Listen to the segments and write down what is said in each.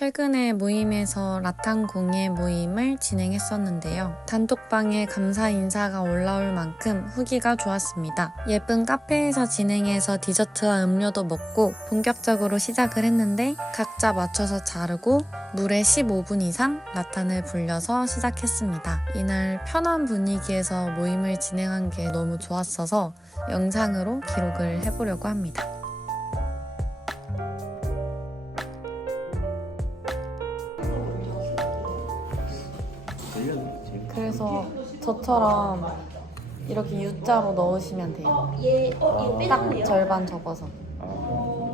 최근에 모임에서 라탄 공예 모임을 진행했었는데요. 단톡방에 감사 인사가 올라올 만큼 후기가 좋았습니다. 예쁜 카페에서 진행해서 디저트와 음료도 먹고 본격적으로 시작을 했는데 각자 맞춰서 자르고 물에 15분 이상 라탄을 불려서 시작했습니다. 이날 편한 분위기에서 모임을 진행한 게 너무 좋았어서 영상으로 기록을 해보려고 합니다. 그래서 저처럼 이렇게 U자로 넣으시면 돼요. 얘, 어, 얘 딱? 절반 접어서. 이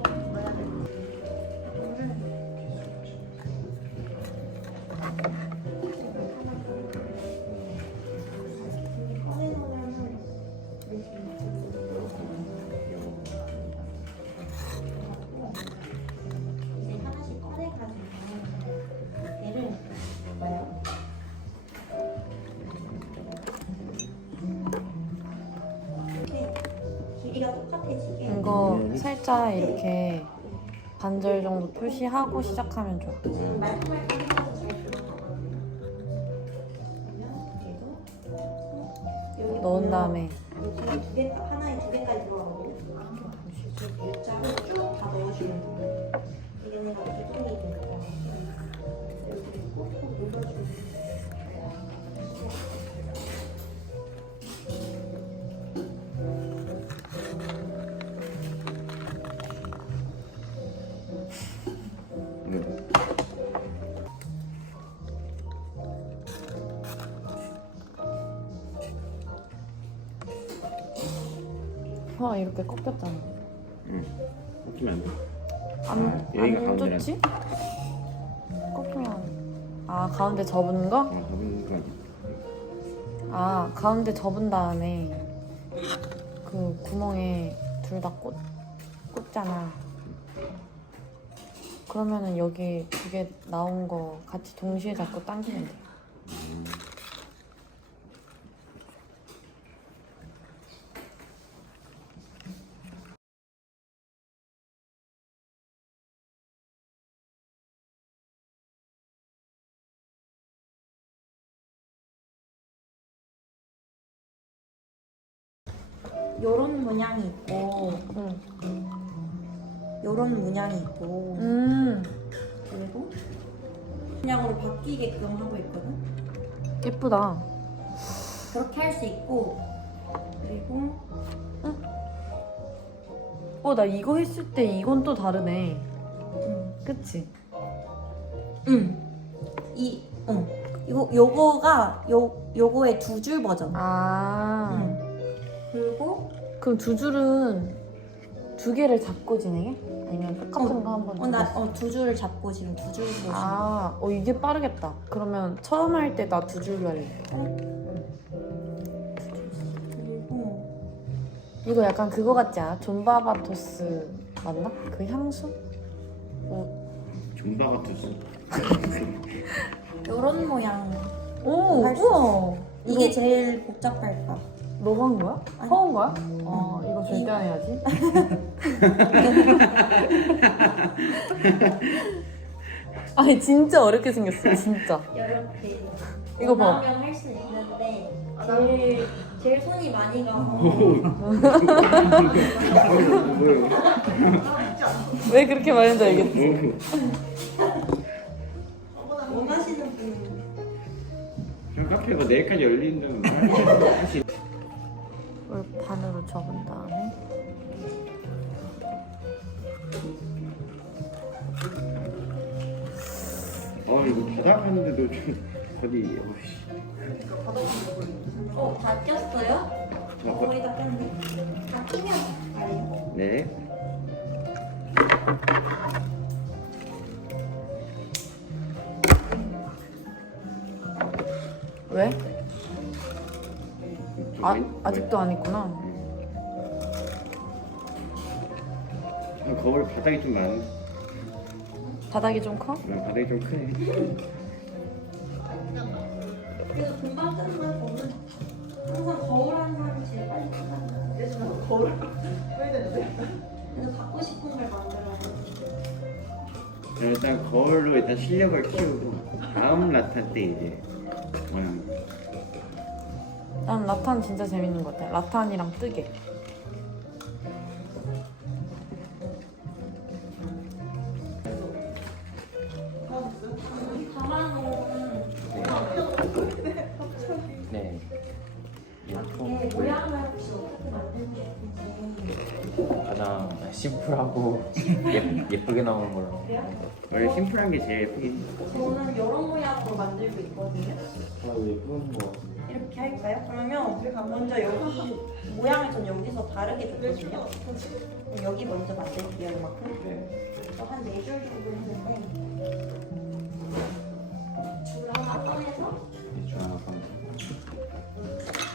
살짝 이렇게 반절 정도 표시하고 시작하면 좋아. 와 이렇게 꺾였잖아. 응. 꺾이면 안 돼. 안, 여기가 안 가운데라. 좋지? 꺾이면 아 가운데 접은 거? 어, 접은 건. 아 가운데 접은 다음에 그 구멍에 둘 다 꽂, 꽂잖아. 그러면은 여기 두 개 나온 거 같이 동시에 잡고 당기면 돼. 문양이 있고 응. 요런 문양이 있고 음 그리고 문양으로 바뀌게끔 하고 있거든. 예쁘다. 그렇게 할 수 있고 그리고 어 나 이거 했을 때 이건 또 다르네. 음, 그치? 음. 이 어. 이거 요거가 요 요거의 두 줄 버전. 아 음. 그리고 그럼 두 줄은 두 개를 잡고 진행해? 아니면 똑같은 어, 거 한번 어, 나, 어, 두 줄을 잡고 지금 두줄 보시면 아, 어 이게 빠르겠다. 그러면 처음 할 때 나 두 줄로 할래. 그리고 이거 약간 그거 같지 않아? 존바바토스 맞나? 그 향수? 어. 존바 같았어. 요런 모양 오, 할 수 우와. 이게 이거 제일 복잡할까? 너가 한 거야? 아니. 퍼온 거야? 어, 이거 절대 이거. 안 해야지. 아니 진짜 어렵게 생겼어, 진짜. 이렇게 이거 봐. 원하면 할 수 있는데 제일 제일 손이 많이 가서 왜 그렇게 말했는지 알겠지? 원하시는 분형 카페가 내일까지 열린다는 사실 이걸 반으로 접은 다음에 어 이거 바닥 하는데도 좀 어디 어이씨. 어, 다 꼈어요? 어, 거의 다 꼈네. 다 끼면. 네. 아, 아직도 안 했구나. 아, 거울 바닥이 좀 많. 바닥이 좀 커? 어, 바닥이 좀 크네. 그래도 금방 끝난 거는 항상 거울 하는 사람이 제일 빨리 끝난다. 그래서 난 어, 거울 해야 되는데. 그래서 갖고 싶은 걸 만들어야 돼. 그럼 일단 거울로 일단 실력을 키우고 다음 라탄 때 이제 모양 난 라탄 진짜 재밌는 것 같아. 라탄이랑 뜨개. 나오는 걸로. 원래 심플한 게 제일 예쁘긴 해. 저는 이런 모양으로 만들고 있거든요 아, 예쁜 거 같은데. 이렇게 할까요? 그러면 먼저 여기 모양을 전 여기서 다르게 줬거든요 그럼 여기 먼저 만들게요 이만큼 네. 한네줄 정도 했는데 줄을 하나 꺼내서 대충 하나 더. 어,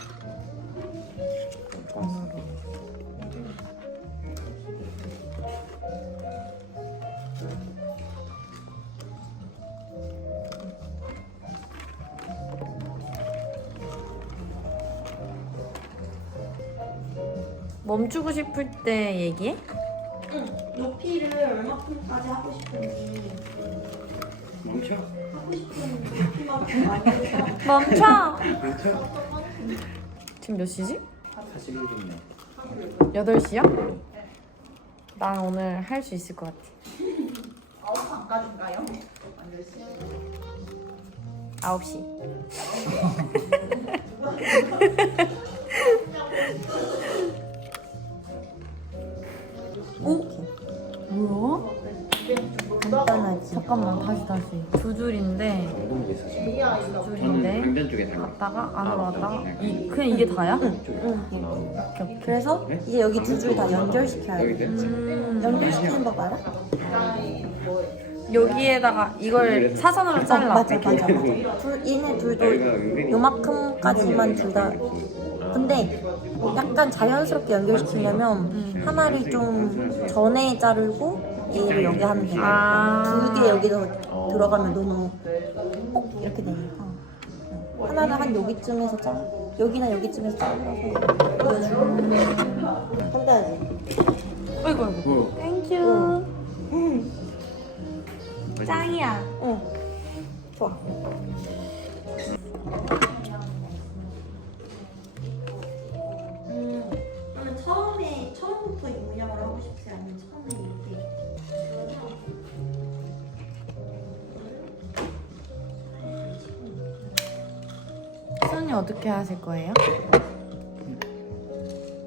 멈추고 싶을 때 얘기해? 응, 높이를 얼마큼까지 하고 싶은지 멈춰? 하고 싶은 높이만큼 만들어서 멈춰! 멈춰? 지금 몇 시지? 사실 좋네. 8시야? 난 오늘 할 수 있을 것 같아. 9시. 오? 간단하지. 잠깐만 다시 다시. 두 줄인데. 두 줄인데 방전 쪽에 달라. 왔다가 안으로 왔다가 이 그냥 이게 다야? 그래서 이제 여기 두 줄 다 연결시켜야 여기 돼 됐지? 음, 연결시키는 법 알아? 여기에다가 이걸 사선으로 잘라. 맞아 맞아 맞아 둘, 얘네 둘도 요만큼까지만 둘 다 근데 약간 자연스럽게 연결시키려면 하나를 좀 전에 자르고 얘를 여기 하면 돼. 아. 두개 여기서 들어가면 너무 꼭 이렇게 되니까 하나는 한 여기쯤에서 자 여기나 여기쯤에서 한다지 어이구 어이구. 뭐 땡큐. 짱이야. 응 좋아 수현이 어떻게 하실 거예요?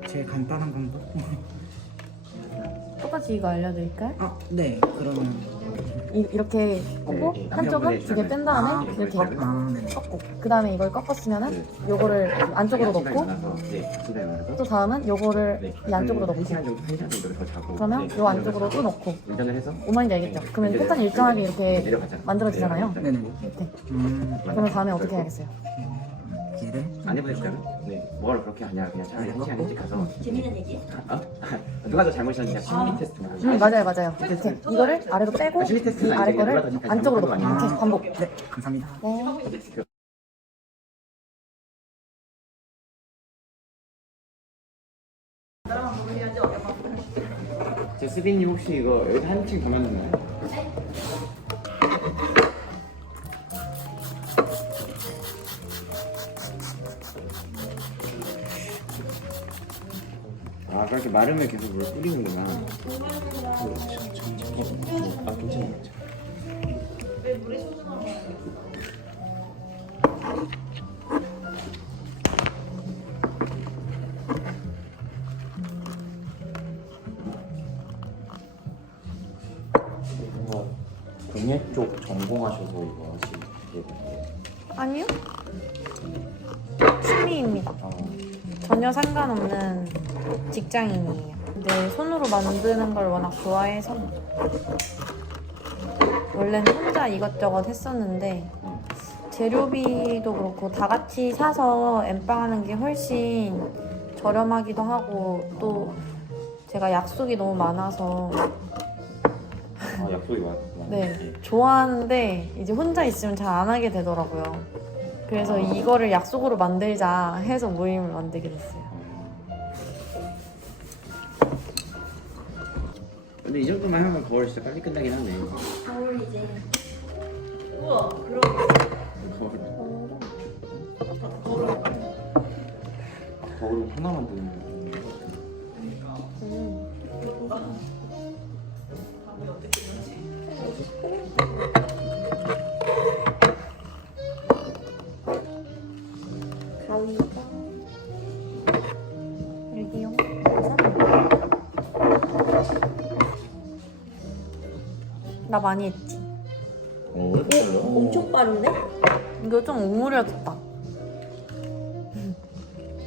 제일 간단한 방법? 똑같이 이거 알려드릴까요? 아, 네. 그러면 이, 이렇게 꺾고 네, 한쪽은 두 개 뺀 다음에 이렇게 아, 네. 꺾고 그 다음에 이걸 꺾었으면은 요거를 안쪽으로 넣고 네. 또 다음은 요거를 네. 이 안쪽으로 한 넣고 시간 정도, 한 시간 정도를 더 자고. 그러면 네, 요 안쪽으로 또 넣고 운전을 해서. 오만인지 알겠죠? 네, 그러면 패턴이 일정하게 이렇게 내려가잖아. 만들어지잖아요. 네, 네네. 이렇게 음, 그러면 다음에 어떻게 해야겠어요? 얘를 안 해보실까요? 네, 뭘 그렇게 하냐? 그냥 차라리 한 시간 일찍 가서. 재밌는 얘기? 어? 누가 더 잘못이었냐? 심리 테스트만 하는 음 맞아요 맞아요 이렇게 이거를 아래로 빼고 아, 심리 이 테스트는 아래 거를 누가 더 잘- 안쪽으로 넣고 잘못한 거 이렇게 반복 네, 감사합니다. 네. 저 수빈님 혹시 이거 여기 한층 더 만드나요? 아 그렇게 마르면 계속 물 뿌리는구나. 아, 괜찮아요. 뭔가 공예 쪽 전공하셔서 이거 하시게 됐는데. 아니요? 취미입니다. 아, 전혀 상관없는 직장인이에요. 근데 손으로 만드는 걸 워낙 좋아해서 원래는 혼자 이것저것 했었는데 재료비도 그렇고 다 같이 사서 엠빵 하는 게 훨씬 저렴하기도 하고 또 제가 약속이 너무 많아서 아 약속이 많았구나 네 좋아하는데 이제 혼자 있으면 잘 안 하게 되더라고요. 그래서 이거를 약속으로 만들자 해서 모임을 만들게 됐어요. 근데 이 정도만 하면 9월 진짜 빨리 끝나긴 하네. 4월 이제 우와 그럼 9월. 겨울 하나 만드는 가 많이 했지. 오, 오, 엄청 빠른데? 이거 좀 오므려졌다.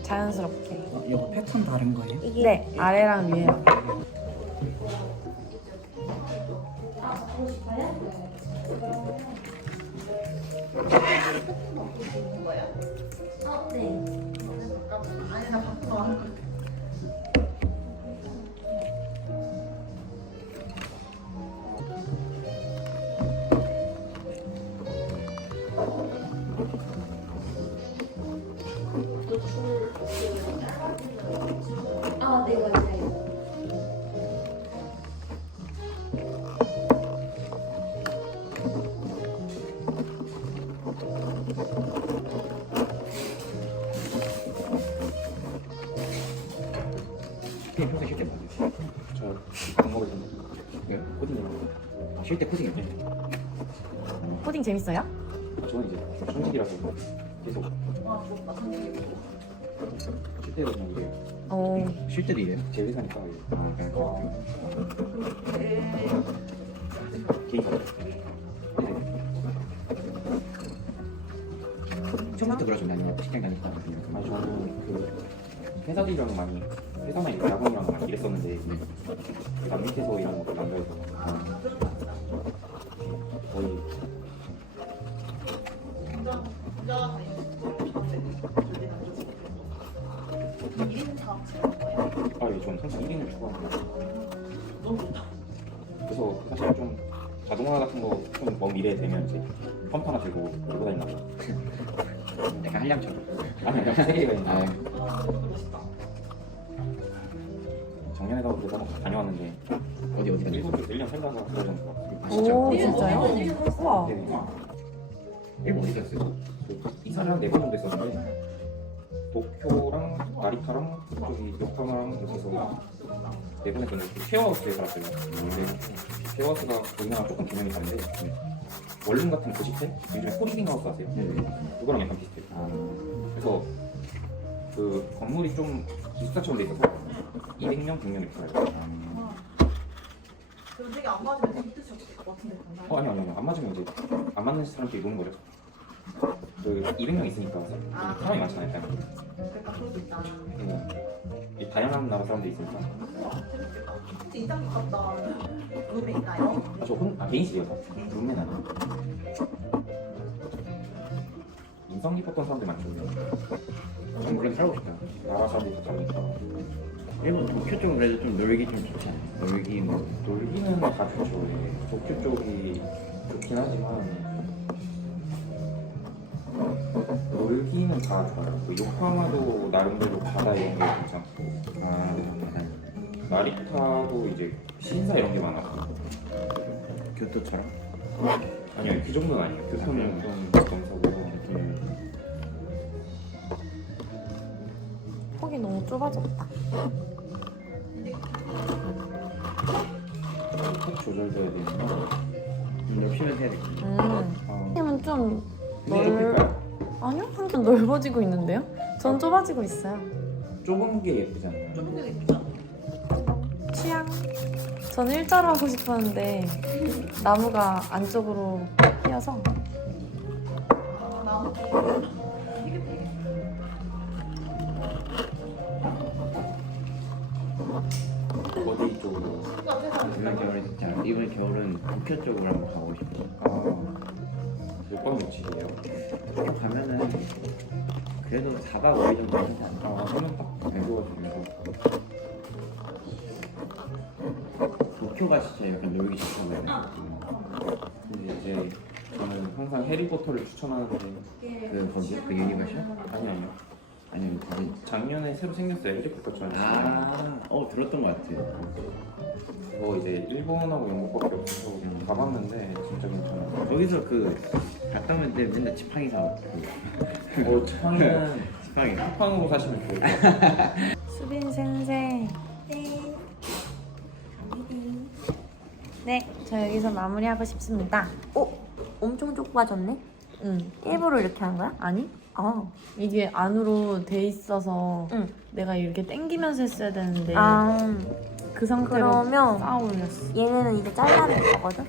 자연스럽게. 어, 이거 패턴 다른 거예요? 이게 네, 아래랑 위에랑. 어, 네. 그냥 평소에 쉴때 뭐? 저안 먹을 텐데 왜요? 코딩이라고 쉴때 코딩 해. 코딩 재밌어요? 아, 저는 이제 천직이라서 계속 쉴 때도 그냥 이제 오. 쉴 때도 이래요? 제 회사니까 이제 아, 그냥 개인 사업 처음부터 그러셨나요? 직장 다니까 아 저는 그 회사들이랑 많이 이런 야근이랑 많이 일했었는데 남 밑에서 일하는 것도 남자여서 거의 아, 예, 저는 항상 1인을 추구합니다. 그래서 사실 좀 자동화 같은 거 좀 먼 미래에 되면 이제 펌프 하나 들고 들고 다니나 봐. 약간 한량처럼. 아니, 세계가 있는 아, 작년에도 그래서 한번 다녀왔는데 어디 어디 일본 다녔어요? 1년 살다가 그러는 거 아? 오, 진짜요? 우와. 네. 일본 어디 갔어요? 그 이사를 한 네번 정도 했었는데 도쿄랑 나리타랑 저기 요코하마랑 이렇게 해서 네번 했었는데 그 쉐어하우스에 살았어요. 근데 쉐어하우스가 우리나라 조금 개념이 다른데 원룸 같은 고시텔? 요즘에 코리빙 하우스 아세요? 그거랑 약간 비슷해요. 아, 그래서 그 건물이 좀 기숙사처럼 돼 있어서 200명, 100명 이렇게 살아요. 그럼 되게 안 맞으면 되게 힘드셨을 것 같은데 정말. 어, 아니, 아니, 아니. 안 맞으면 이제 안 맞는 사람끼리 노는 거죠. 그 200명 있으니까 아. 사람이 많잖아요. 일단. 그러니까 그런 거 있다. 음, 이 다양한 나라 사람들이 있으니까. 우와, 재밌겠다. 혹시 이장님 갔다 룸에 있나요? 아, 저 혼, 아, 개인 집이어서 룸메는 아니에요. 인성 깊었던 사람들 많죠. 전 물론 살고 싶다. 나라 사람들이 다 많으니까. 일본 도쿄 쪽은 그래도 좀 놀기 좀 좋지 않아요? 놀기 뭐 놀기는 다 좋죠. 예. 도쿄 쪽이 좋긴 하지만 놀기는 다 좋아요. 그 요코하마도 나름대로 바다 이런 게 괜찮고 아, 약간 나리타도 이제 신사 이런 게 많아서 교토처럼? 아니요 그 정도는 아니에요. 교토는 좀 검사고 좁아졌다. 턱 조절돼야 되니까. 좀 높이면 해야 되겠다. 음. 아, 팀은 좀 넓- 넓힐까요? 아니요, 한점 넓어지고 있는데요? 전 좁아지고 있어요. 좁은 게 예쁘지 않나요? 되게 있다. 취향. 저는 일자로 하고 싶었는데 나무가 안쪽으로 휘어서 아, 나되 이번 겨울에 진짜 이번 겨울은 도쿄 쪽으로 한번 가고 싶어. 아, 몇번 며칠이에요? 도쿄 가면은 그래도 4박 5일 정도 하지 않나? 아, 하면 딱 배워주면서 도쿄가 진짜 약간 놀기 좋잖아요. 근데 이제 저는 항상 해리포터를 추천하는데 그 거기 그 유니버셜? 아니 아니요 아니면 다른 작년에 새로 생겼어요. 휴대폰 아, 어 들었던 것 같아요. 뭐 이제 일본하고 영국밖에 없어서 가봤는데 진짜 괜찮아요. 거기서 그 갔다 오면 때 맨날 지팡이 사왔고 어, 창은 지팡이 쿠팡으로 사시면 좋을 것 같아요. 수빈 센세. 네. 네, 저 여기서 마무리하고 싶습니다. 오, 엄청 좁아졌네. 응. 일부러 이렇게 한 거야? 아니? 어. 이게 안으로 돼 있어서 응. 내가 이렇게 당기면서 했어야 되는데 아, 그 상태로 그러면 쌓아 올렸어. 얘네는 이제 잘라낼 거거든.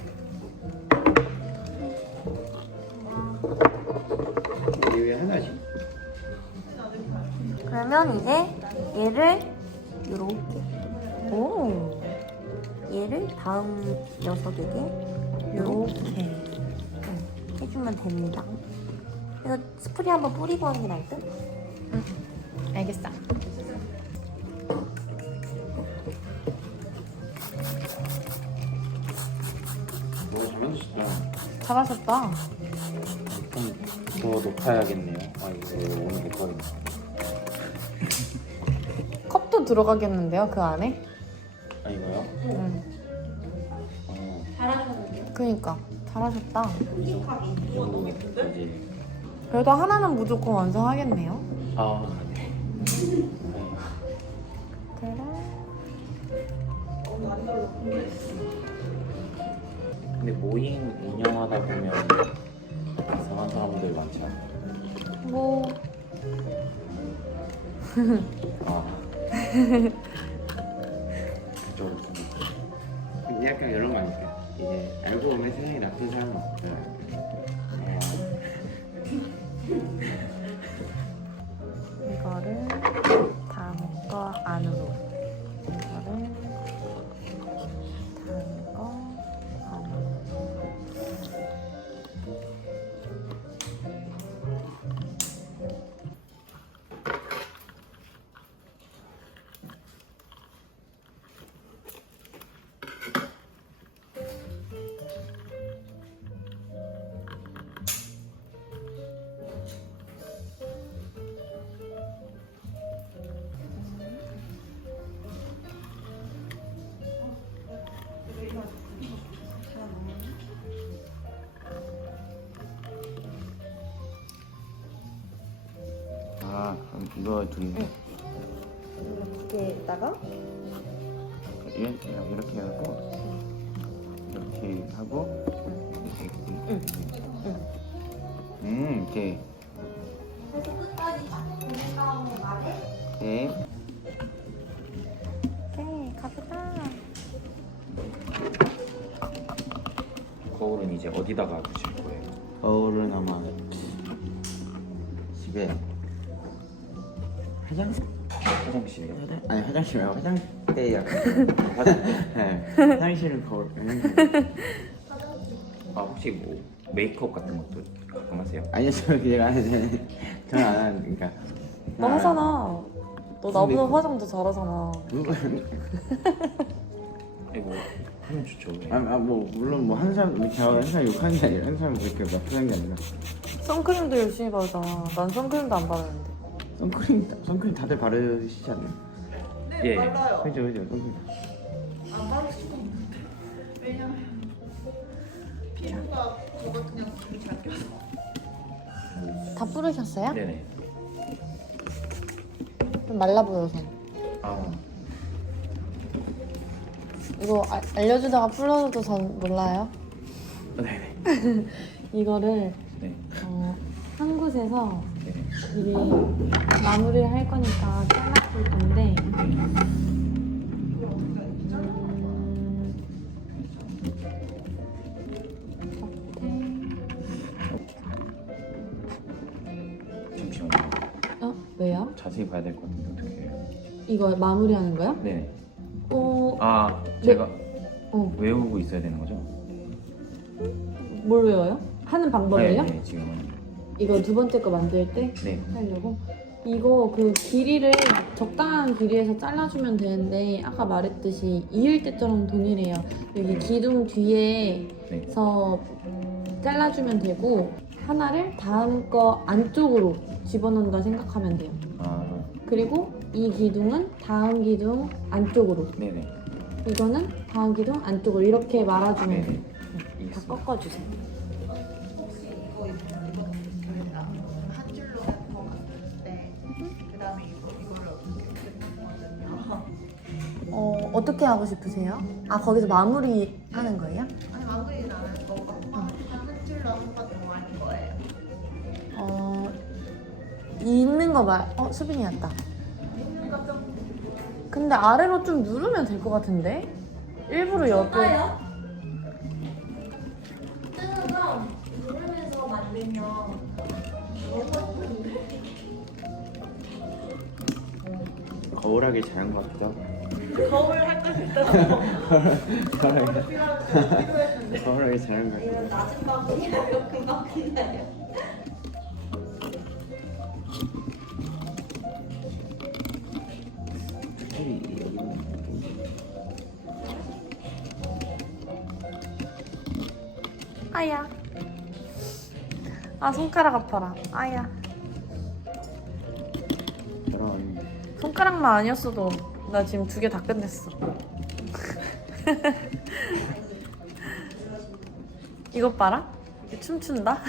이게 왜 하나씩? 그러면 이제 얘를 요렇게 오, 얘를 다음 녀석에게 요렇게 이렇게. 해주면 됩니다. 이거 스프레이 한번 뿌리고 하는 게 나을 듯? 알겠어. 너무 잘. 잘하셨다. 좀더 높아야겠네요. 아 이거 오늘 내 거겠네. 컵도 들어가겠는데요, 그 안에? 아 이거요? 응. 어, 잘하셨는데요? 그니까 잘하셨다. 이 정도겠지. 그래도 하나는 무조건 완성하겠네요. 아 네. 네. 그래. 근데 모임 운영하다 보면 이상한 사람들 많지 않아요? 뭐 아. 좀. 약간 이런 거 아닐까? 이제 알고 보면 세상에 나쁜 사람은 없다. 아, 이거 두 개. 이렇게다가 이렇게 이렇게 하고 이렇게 하고 이렇게. 응. 음, 이렇게. 그래서 끝까지 딱 다음에 말해. 네. 오케이, 가보자. 거울은 이제 어디다가 두실 거예요? 거울은 아마 집에 화장 화장실이요? 화장 아니 화장실 말고 화장대 약간. 네. 화장실은 거울. 음. 아 혹시 뭐 메이크업 같은 것도 가끔 하세요? 아니요, 저 그냥 안 해. 저는 안 하니까. 너 하잖아. 너 나보다 근데- 화장 더 잘하잖아. 아니 뭐 하면 좋죠. 네. 아, 아, 뭐 물론 뭐 한 사람 이렇게 사람 욕하는 게 아니라 한 사람 그렇게 나쁘다는 게 아니라 선크림도 열심히 바르잖아. 난 선크림도 안 바르는데. 선크림 선크림 다들 바르시지 않나요? 네 예. 맞아요. 그죠 그죠 선크림. 안 수가 없는데 왜냐면 피부가 저거 그냥 되게 잘 껴서 다 뿌르셨어요? 네네. 좀 말라 보여서. 아 이거 아- 알려주다가 풀러도 전 몰라요. 네네. 이거를 네. 어, 한 곳에서. 미리 마무리를 할 거니까 잘라볼 건데 음, 잠시만요. 어? 왜요? 자세히 봐야 될 것 같은데 어떻게 해요? 이거 마무리하는 거야? 네. 어, 아 제가 어, 외우고 있어야 되는 거죠? 뭘 외워요? 하는 방법을요? 네, 네 지금은. 이거 두 번째 거 만들 때 네. 하려고 이거 그 길이를 적당한 길이에서 잘라주면 되는데 아까 말했듯이 이을 때처럼 동일해요 여기 기둥 뒤에서 잘라주면 되고 하나를 다음 거 안쪽으로 집어넣는다 생각하면 돼요 아 그리고 이 기둥은 다음 기둥 안쪽으로. 네네. 이거는 다음 기둥 안쪽으로 이렇게 말아주면 네네. 돼요. 다 꺾어주세요. 어, 어떻게 하고 싶으세요? 아, 거기서 마무리 하는 거예요? 아니 마무리는 안 할 거고 한 줄로 한번더할 거예요. 어, 있는 거 말, 어, 수빈이 왔다. 근데 아래로 좀 누르면 될 것 같은데? 일부러 옆에. 뜨는 거 누르면서 만들면 거울하기 잘한 것 같기도 하고. 거울 할 것이 있더라고. 거울하기 잘한 것 같기도 이건 낮은 바구니라고 금방 끝나요. 아야. 아, 손가락 아파라. 아야. 손가락만 아니었어도 나 지금 두 개 다 끝냈어. 이것 봐라. 춤춘다.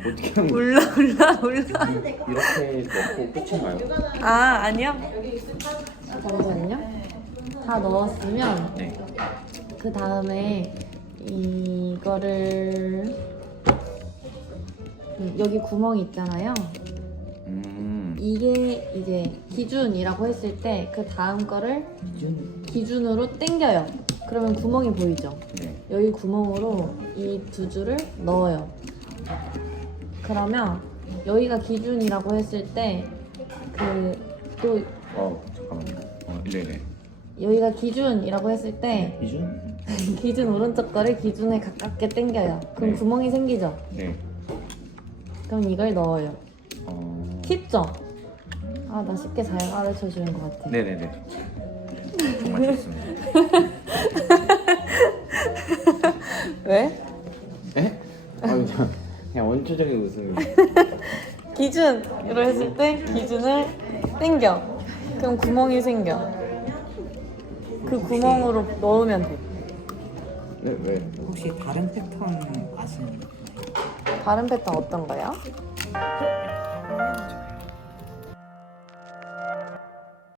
어떻게 하는 거야? 울라 울라 울라. 이렇게 넣고 끝인가요? 아 아니요. 잠시만요. 다 넣었으면 네. 그 다음에 이거를 음, 여기 구멍이 있잖아요. 음. 이게 이제 기준이라고 했을 때 그 다음 거를 기준. 기준으로 당겨요. 그러면 구멍이 보이죠? 네. 여기 구멍으로 이 두 줄을 넣어요. 그러면 여기가 기준이라고 했을 때그또 어 잠깐만요. 어 네네. 여기가 기준이라고 했을 때 기준? 기준 오른쪽 거를 기준에 가깝게 당겨요. 그럼 네. 구멍이 생기죠? 네. 그럼 이걸 넣어요. 어. 쉽죠? 아, 나 쉽게 잘 가르쳐 주는 것 같아. 네네네. 정말 좋습니다. 왜? 에? 아유 저 그냥 원초적인 웃음이. 기준으로 했을 때 기준을 당겨. 그럼 구멍이 생겨. 그 구멍으로 넣으면 돼. 네 왜? 혹시 다른 패턴 아시는 다른 패턴 어떤 거요?